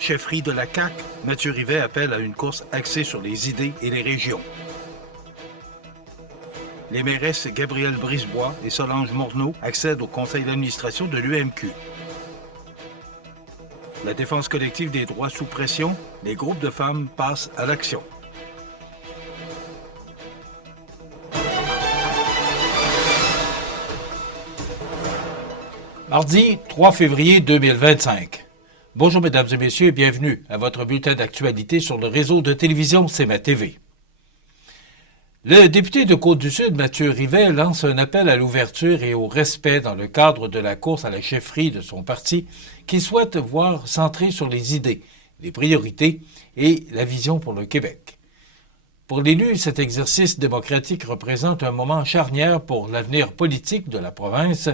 Chefferie de la CAQ, Mathieu Rivet appelle à une course axée sur les idées et les régions. Les mairesses Gabrielle Brisebois et Solange Morneau accèdent au conseil d'administration de l'UMQ. La défense collective des droits sous pression, les groupes de femmes passent à l'action. Mardi 3 février 2025. Bonjour mesdames et messieurs et bienvenue à votre bulletin d'actualité sur le réseau de télévision CMA TV. Le député de Côte-du-Sud, Mathieu Rivet, lance un appel à l'ouverture et au respect dans le cadre de la course à la chefferie de son parti qu'il souhaite voir centrée sur les idées, les priorités et la vision pour le Québec. Pour l'élu, cet exercice démocratique représente un moment charnière pour l'avenir politique de la province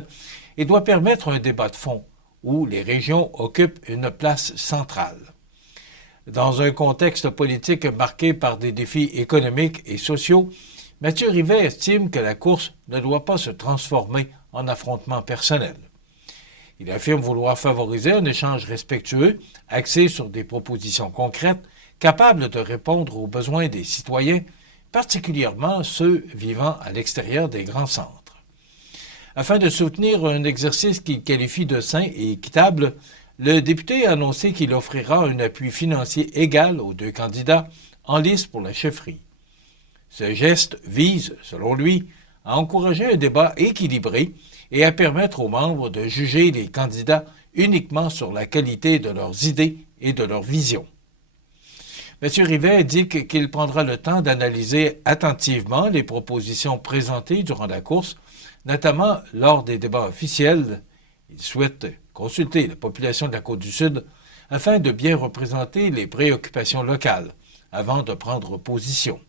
et doit permettre un débat de fond où les régions occupent une place centrale. Dans un contexte politique marqué par des défis économiques et sociaux, Mathieu Rivet estime que la course ne doit pas se transformer en affrontement personnel. Il affirme vouloir favoriser un échange respectueux, axé sur des propositions concrètes, capables de répondre aux besoins des citoyens, particulièrement ceux vivant à l'extérieur des grands centres. Afin de soutenir un exercice qu'il qualifie de sain et équitable, le député a annoncé qu'il offrira un appui financier égal aux deux candidats en lice pour la chefferie. Ce geste vise, selon lui, à encourager un débat équilibré et à permettre aux membres de juger les candidats uniquement sur la qualité de leurs idées et de leurs visions. M. Rivet indique qu'il prendra le temps d'analyser attentivement les propositions présentées durant la course, notamment lors des débats officiels. Il souhaite consulter la population de la Côte-du-Sud afin de bien représenter les préoccupations locales avant de prendre position.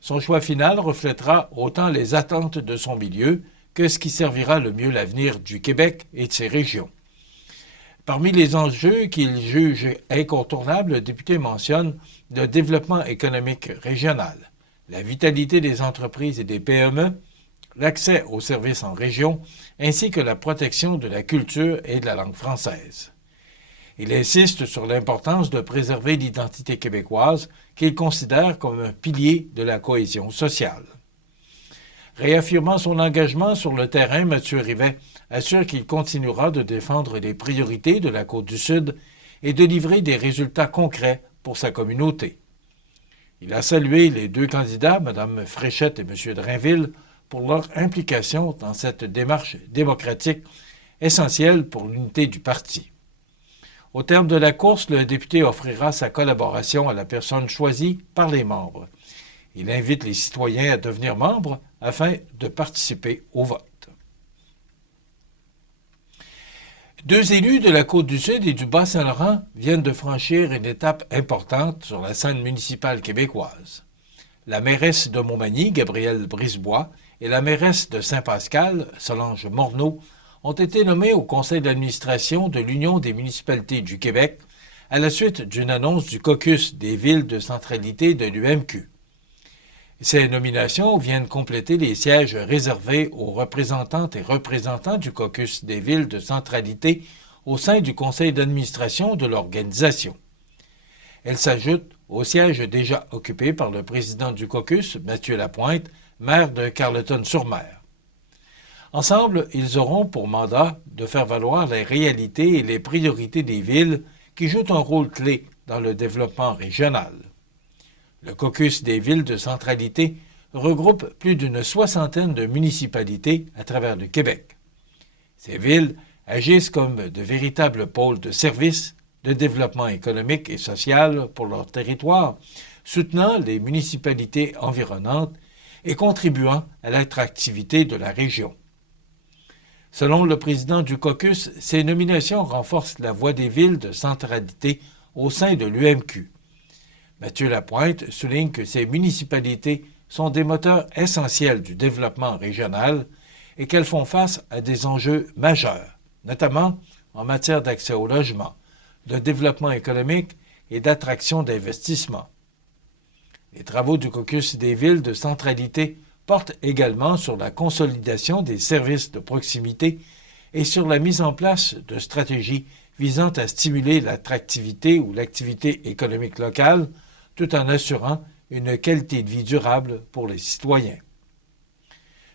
Son choix final reflètera autant les attentes de son milieu que ce qui servira le mieux l'avenir du Québec et de ses régions. Parmi les enjeux qu'il juge incontournables, le député mentionne le développement économique régional, la vitalité des entreprises et des PME, l'accès aux services en région, ainsi que la protection de la culture et de la langue française. Il insiste sur l'importance de préserver l'identité québécoise qu'il considère comme un pilier de la cohésion sociale. Réaffirmant son engagement sur le terrain, M. Rivet assure qu'il continuera de défendre les priorités de la Côte-du-Sud et de livrer des résultats concrets pour sa communauté. Il a salué les deux candidats, Mme Fréchette et M. Drainville, pour leur implication dans cette démarche démocratique essentielle pour l'unité du parti. Au terme de la course, le député offrira sa collaboration à la personne choisie par les membres. Il invite les citoyens à devenir membres afin de participer au vote. Deux élus de la Côte-du-Sud et du Bas-Saint-Laurent viennent de franchir une étape importante sur la scène municipale québécoise. La mairesse de Montmagny, Gabrielle Brisebois, et la mairesse de Saint-Pascal, Solange Morneau, ont été nommées au conseil d'administration de l'Union des municipalités du Québec à la suite d'une annonce du caucus des villes de centralité de l'UMQ. Ces nominations viennent compléter les sièges réservés aux représentantes et représentants du caucus des villes de centralité au sein du conseil d'administration de l'organisation. Elles s'ajoutent aux sièges déjà occupés par le président du caucus, Mathieu Lapointe, maire de Carleton-sur-Mer. Ensemble, ils auront pour mandat de faire valoir les réalités et les priorités des villes qui jouent un rôle clé dans le développement régional. Le caucus des villes de centralité regroupe plus d'une soixantaine de municipalités à travers le Québec. Ces villes agissent comme de véritables pôles de services, de développement économique et social pour leur territoire, soutenant les municipalités environnantes et contribuant à l'attractivité de la région. Selon le président du caucus, ces nominations renforcent la voix des villes de centralité au sein de l'UMQ. Mathieu Lapointe souligne que ces municipalités sont des moteurs essentiels du développement régional et qu'elles font face à des enjeux majeurs, notamment en matière d'accès au logement, de développement économique et d'attraction d'investissements. Les travaux du caucus des villes de centralité portent également sur la consolidation des services de proximité et sur la mise en place de stratégies visant à stimuler l'attractivité ou l'activité économique locale, tout en assurant une qualité de vie durable pour les citoyens.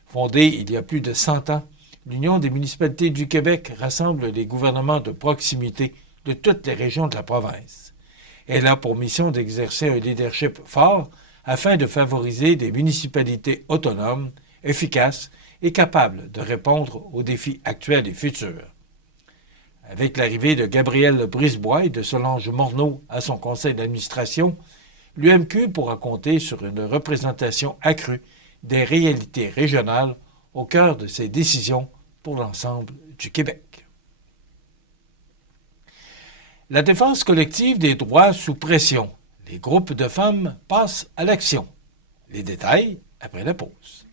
Fondée il y a plus de 100 ans, l'Union des municipalités du Québec rassemble les gouvernements de proximité de toutes les régions de la province. Elle a pour mission d'exercer un leadership fort afin de favoriser des municipalités autonomes, efficaces et capables de répondre aux défis actuels et futurs. Avec l'arrivée de Gabriel Brisebois et de Solange Morneau à son conseil d'administration, l'UMQ pourra compter sur une représentation accrue des réalités régionales au cœur de ses décisions pour l'ensemble du Québec. La défense collective des droits sous pression. Les groupes de femmes passent à l'action. Les détails après la pause.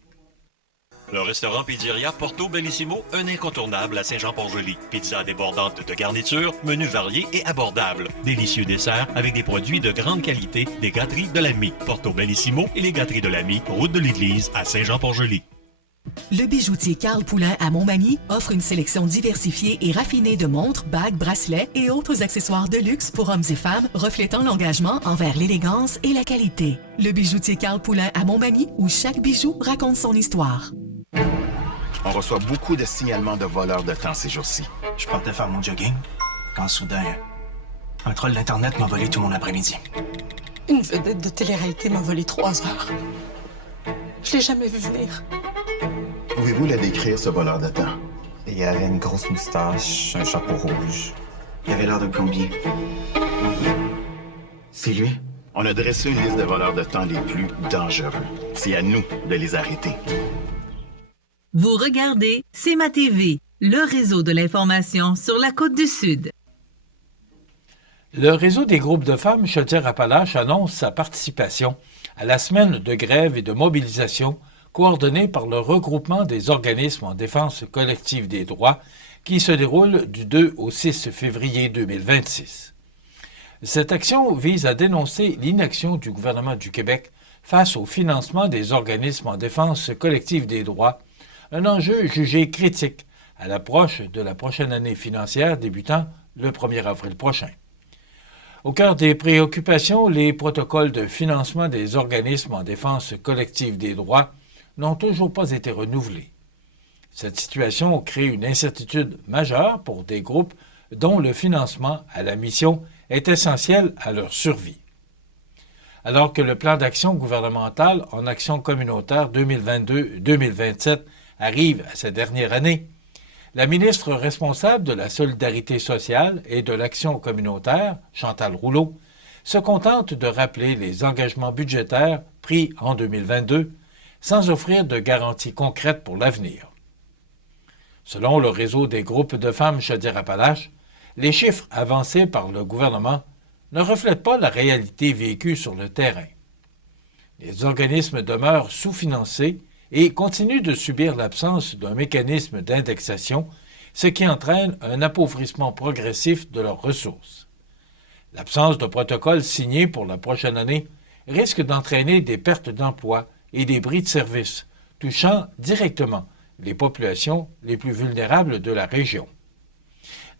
Le restaurant Pizzeria Porto Bellissimo, un incontournable à Saint-Jean-Port-Joli. Pizza débordante de garnitures, menus variés et abordables. Délicieux desserts avec des produits de grande qualité des gâteries de l'Ami. Porto Bellissimo et les gâteries de l'Ami, route de l'église à Saint-Jean-Port-Joli. Le bijoutier Carl Poulain à Montmagny offre une sélection diversifiée et raffinée de montres, bagues, bracelets et autres accessoires de luxe pour hommes et femmes reflétant l'engagement envers l'élégance et la qualité. Le bijoutier Carl Poulain à Montmagny, où chaque bijou raconte son histoire. On reçoit beaucoup de signalements de voleurs de temps ces jours-ci. Je partais faire mon jogging quand soudain, un troll d'Internet m'a volé tout mon après-midi. Une vedette de télé-réalité m'a volé 3 heures. Je l'ai jamais vu venir. Pouvez-vous la décrire, ce voleur de temps? Il avait une grosse moustache, un chapeau rouge. Il avait l'air de plombier. C'est lui? On a dressé une liste de voleurs de temps les plus dangereux. C'est à nous de les arrêter. Vous regardez CMA TV, le réseau de l'information sur la Côte-du-Sud. Le réseau des groupes de femmes Chaudière-Appalaches annonce sa participation à la semaine de grève et de mobilisation coordonnée par le regroupement des organismes en défense collective des droits qui se déroule du 2 au 6 février 2026. Cette action vise à dénoncer l'inaction du gouvernement du Québec face au financement des organismes en défense collective des droits, un enjeu jugé critique à l'approche de la prochaine année financière débutant le 1er avril prochain. Au cœur des préoccupations, les protocoles de financement des organismes en défense collective des droits n'ont toujours pas été renouvelés. Cette situation crée une incertitude majeure pour des groupes dont le financement à la mission est essentiel à leur survie. Alors que le plan d'action gouvernemental en action communautaire 2022-2027 arrive à sa dernière année, la ministre responsable de la Solidarité sociale et de l'Action communautaire, Chantal Rouleau, se contente de rappeler les engagements budgétaires pris en 2022 sans offrir de garanties concrètes pour l'avenir. Selon le réseau des groupes de femmes Chaudière-Appalaches, les chiffres avancés par le gouvernement ne reflètent pas la réalité vécue sur le terrain. Les organismes demeurent sous-financés et continuent de subir l'absence d'un mécanisme d'indexation, ce qui entraîne un appauvrissement progressif de leurs ressources. L'absence de protocole signé pour la prochaine année risque d'entraîner des pertes d'emplois et des bris de services, touchant directement les populations les plus vulnérables de la région.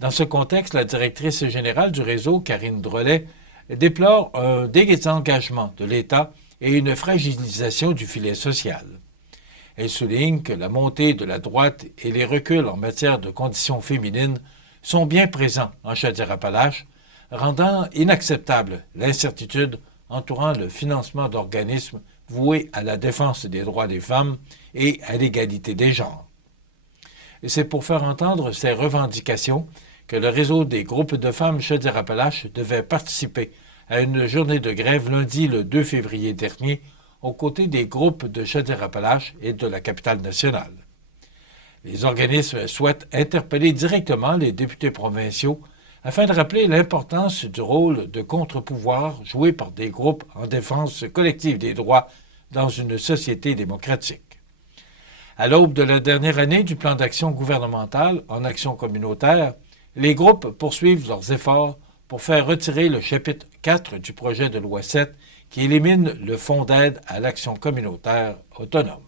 Dans ce contexte, la directrice générale du réseau, Karine Drolet, déplore un désengagement de l'État et une fragilisation du filet social. Elle souligne que la montée de la droite et les reculs en matière de conditions féminines sont bien présents en Chaudière-Appalaches, rendant inacceptable l'incertitude entourant le financement d'organismes voués à la défense des droits des femmes et à l'égalité des genres. Et c'est pour faire entendre ces revendications que le réseau des groupes de femmes Chaudière-Appalaches devait participer à une journée de grève lundi le 2 février dernier aux côtés des groupes de Chaudière-Appalaches et de la capitale nationale. Les organismes souhaitent interpeller directement les députés provinciaux afin de rappeler l'importance du rôle de contre-pouvoir joué par des groupes en défense collective des droits dans une société démocratique. À l'aube de la dernière année du plan d'action gouvernemental en action communautaire, les groupes poursuivent leurs efforts pour faire retirer le chapitre 4 du projet de loi 7 qui élimine le fonds d'aide à l'action communautaire autonome.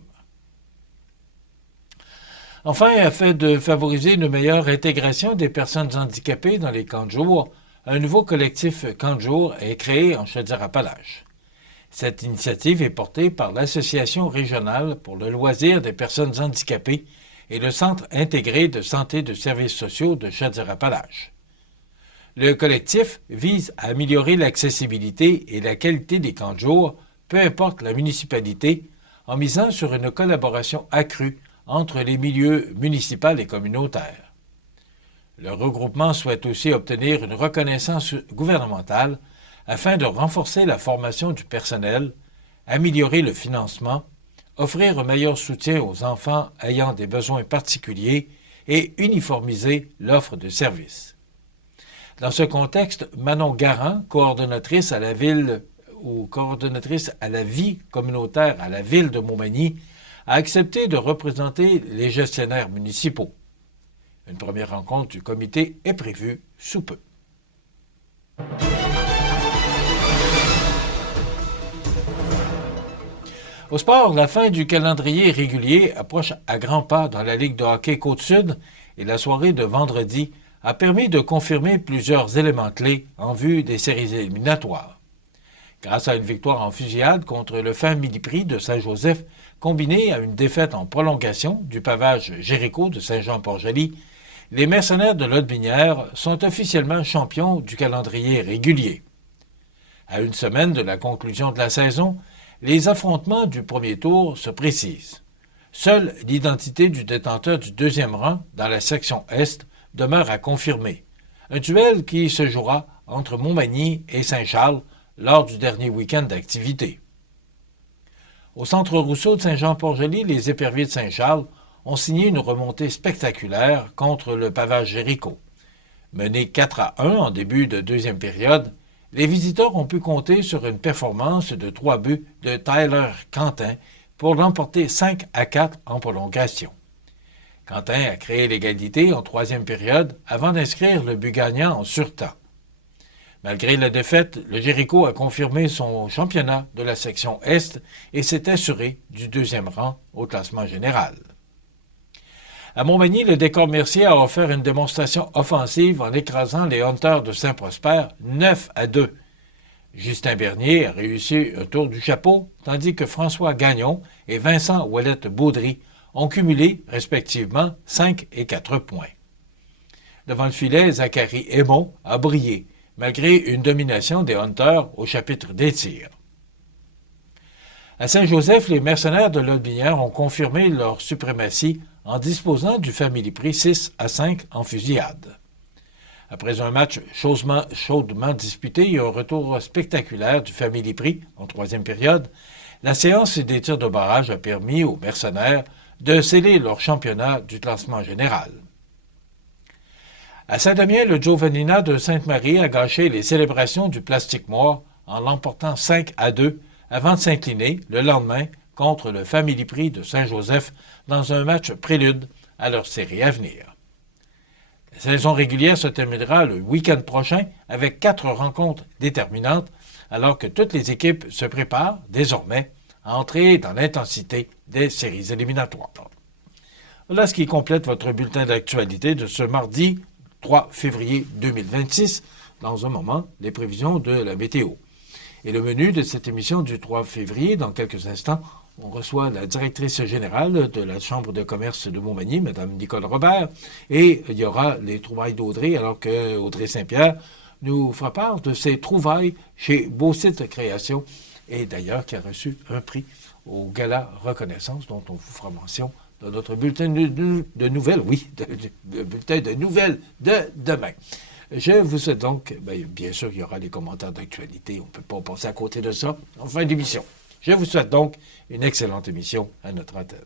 Enfin, afin de favoriser une meilleure intégration des personnes handicapées dans les camps de jour, un nouveau collectif camp de jour est créé en Chaudière-Appalaches. Cette initiative est portée par l'Association régionale pour le loisir des personnes handicapées et le Centre intégré de santé de services sociaux de Chaudière-Appalaches. Le collectif vise à améliorer l'accessibilité et la qualité des camps de jour, peu importe la municipalité, en misant sur une collaboration accrue entre les milieux municipaux et communautaires. Le regroupement souhaite aussi obtenir une reconnaissance gouvernementale afin de renforcer la formation du personnel, améliorer le financement, offrir un meilleur soutien aux enfants ayant des besoins particuliers et uniformiser l'offre de services. Dans ce contexte, Manon Garand, coordonnatrice à la ville ou coordonnatrice à la vie communautaire à la ville de Montmagny, a accepté de représenter les gestionnaires municipaux. Une première rencontre du comité est prévue sous peu. Au sport, la fin du calendrier régulier approche à grands pas dans la Ligue de hockey Côte-Sud et la soirée de vendredi a permis de confirmer plusieurs éléments clés en vue des séries éliminatoires. Grâce à une victoire en fusillade contre le Family Prix de Saint-Joseph, combinée à une défaite en prolongation du pavage Jéricho de Saint-Jean-Port-Joli, les mercenaires de Lotbinière sont officiellement champions du calendrier régulier. À une semaine de la conclusion de la saison, les affrontements du premier tour se précisent. Seule l'identité du détenteur du deuxième rang dans la section Est demeure à confirmer. Un duel qui se jouera entre Montmagny et Saint-Charles lors du dernier week-end d'activité. Au centre Rousseau de Saint-Jean-Port-Joli, les éperviers de Saint-Charles ont signé une remontée spectaculaire contre le pavage Jéricho. Menés 4-1 en début de deuxième période, les visiteurs ont pu compter sur une performance de 3 buts de Tyler Quentin pour l'emporter 5-4 en prolongation. Quentin a créé l'égalité en troisième période avant d'inscrire le but gagnant en surtemps. Malgré la défaite, le Jéricho a confirmé son championnat de la section Est et s'est assuré du deuxième rang au classement général. À Montmagny, le décor Mercier a offert une démonstration offensive en écrasant les Hunters de Saint-Prosper 9-2. Justin Bernier a réussi un tour du chapeau, tandis que François Gagnon et Vincent Ouellette-Baudry ont cumulé respectivement 5 et 4 points. Devant le filet, Zachary Aymon a brillé, malgré une domination des Hunters au chapitre des tirs. À Saint-Joseph, les mercenaires de Lotbinière ont confirmé leur suprématie en disposant du Family Prix 6-5 en fusillade. Après un match chaudement disputé et un retour spectaculaire du Family Prix en troisième période, la séance des tirs de barrage a permis aux mercenaires de sceller leur championnat du classement général. À Saint-Damien, le Giovannina de Sainte-Marie a gâché les célébrations du Plastique Mort en l'emportant 5-2 avant de s'incliner le lendemain contre le Family Prix de Saint-Joseph dans un match prélude à leur série à venir. La saison régulière se terminera le week-end prochain avec 4 rencontres déterminantes alors que toutes les équipes se préparent désormais à entrer dans l'intensité des séries éliminatoires. Voilà ce qui complète votre bulletin d'actualité de ce mardi 3 février 2026. Dans un moment, les prévisions de la météo. Et le menu de cette émission du 3 février, dans quelques instants, on reçoit la directrice générale de la Chambre de commerce de Montmagny, Mme Nicole Robert, et il y aura les trouvailles d'Audrey, alors que Audrey Saint-Pierre nous fera part de ses trouvailles chez Beausite Création, et d'ailleurs qui a reçu un prix au Gala Reconnaissance, dont on vous fera mention dans notre bulletin de nouvelles, bulletin de nouvelles de demain. Je vous souhaite donc, bien sûr, il y aura les commentaires d'actualité, on ne peut pas passer à côté de ça en fin d'émission. Je vous souhaite donc une excellente émission à notre antenne.